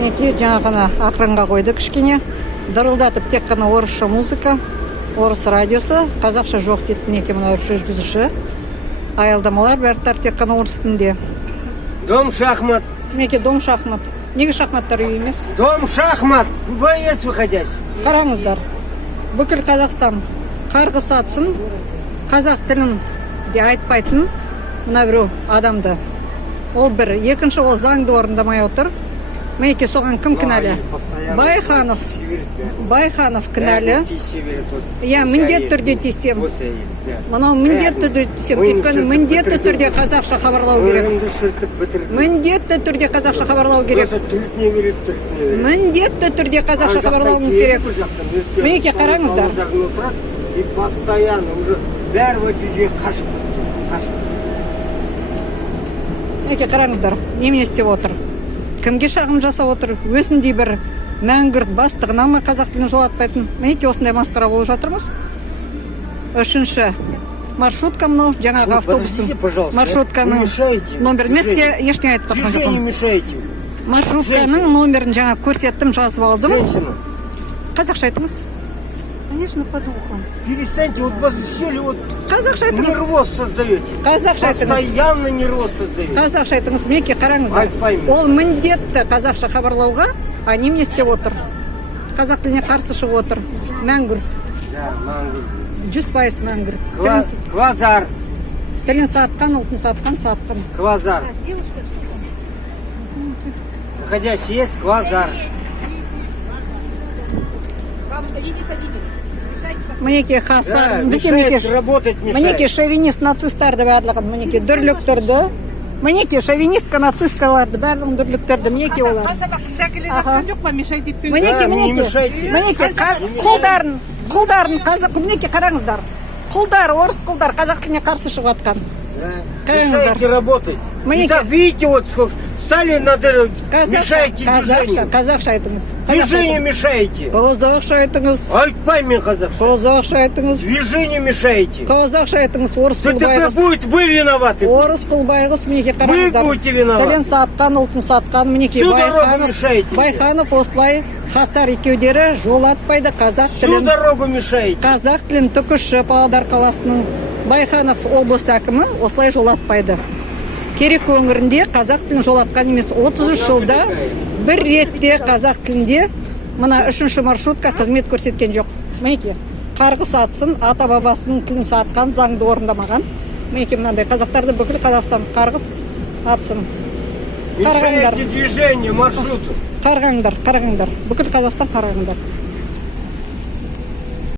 Мінекей жаңа ғана ақырынға қойды кішкене. Дырылдатып тек қана орысша музыка, орыс радиосы, қазақша жоқ дейді мінекей мына жүргізуші. Аялдамалар бәрі тек қана орыс тілінде. Дом шахмат. Мінекей дом шахмат. Неге шахматтар үй емес? Дом шахмат. Боец выходящий. Қараңыздар. Бүкіл Қазақстан қарғыс атсын, қазақ тілін де айтпайтын мына біреу адамды. Ол бір, екінші ол заңды орындамай отыр. Мінекей соған кім кінәлі? Байханов кінәлі. Иә, міндетті түрде тиісем. Мынау міндетті түрде тиісем. Өйткені міндетті түрде қазақша хабарлау керек. Міндетті түрде қазақша хабарлау керек. Міндетті түрде қазақша хабарлауымыз керек. Мінекей қараңыздар. И постоянно уже бәрі өтуге қашып. Мінекей қараңыздар. Немене істеп отыр? Кімге шағым жасап отыр? Өзіндей бір мәңгүрт бастығына ма қазақ тілін жолатпайтын? Мінекей осындай масқара болып жатырмыз. Үшінші маршрутка мынау жаңағы автобустың маршрутканың номерін. Мен сізге ештеңе айтып тұрған жоқпын. Маршрутканың номерін жаңа көрсеттім, жазып алдым. Қазақша айтыңыз. Конечно, по духу. Перестаньте, вот вас сели, вот қазақша айтыңыз. Нервоз создаете. Қазақша айтыңыз. Постоянно нервоз создаете. Қазақша айтыңыз. Мінекей қараңыздар. Ол міндетті қазақша хабарлауға, а немене істеп отыр? Қазақ тіліне қарсы шығып отыр. Мәңгүрт. Да, мәңгүрт. 100% мәңгүрт. Квазар. Тілін сатқан, ұлтын сатқан. Квазар. Выходящий есть квазар. Мінекей хастар. Мінекей шовинист нацистарды барлығын. Мінекей дүрліктірді. Мінекей шовинистка нацисткаларды барлығын дүрліктірді. Мінекей олар. Мінекей құлдарын қазақ. Мінекей қараңыздар. Құлдар, орыс құлдар қазақ тіліне қарсы шығып атқан. Мешайте работать. Итак, видите, вот сколько стали надо, мешаете движению. Қазақша айтыңыз. Движение мешаете. Қазақша айтыңыз. Айтпай мен қазақша. Қазақша айтыңыз. Движение мешаете. Қазақша айтыңыз. Орыс құл байғыз. ДТП будет, вы виноваты. Орыс құл байғыз, мінекей қараңыздар. Вы будете виноваты. Тілін сатқан, ұлтын сатқан, мінекей Байханов осылай хасар екеудері жол атпайды қазақ тілін. Всю дорогу мешаете. Қазақ тілін Түкіші Павлодар қаласының Байханов облыс әкімі осылай жол атпайды. Керек өңірінде қазақ тілін жол атқан емес. 33 жылда бір ретте қазақ тілінде мына 3-ші маршрутка қызмет көрсеткен жоқ. Мінекей, қарғыс атсын, ата бабасының тілін сатқан, заңды орындамаған. Мінекей мынандай қазақтарды бүкіл Қазақстан қарғыс атсын. Мешаете движение, маршруту. Қарғаңдар. Бүкіл Қазақстан қарғаңдар.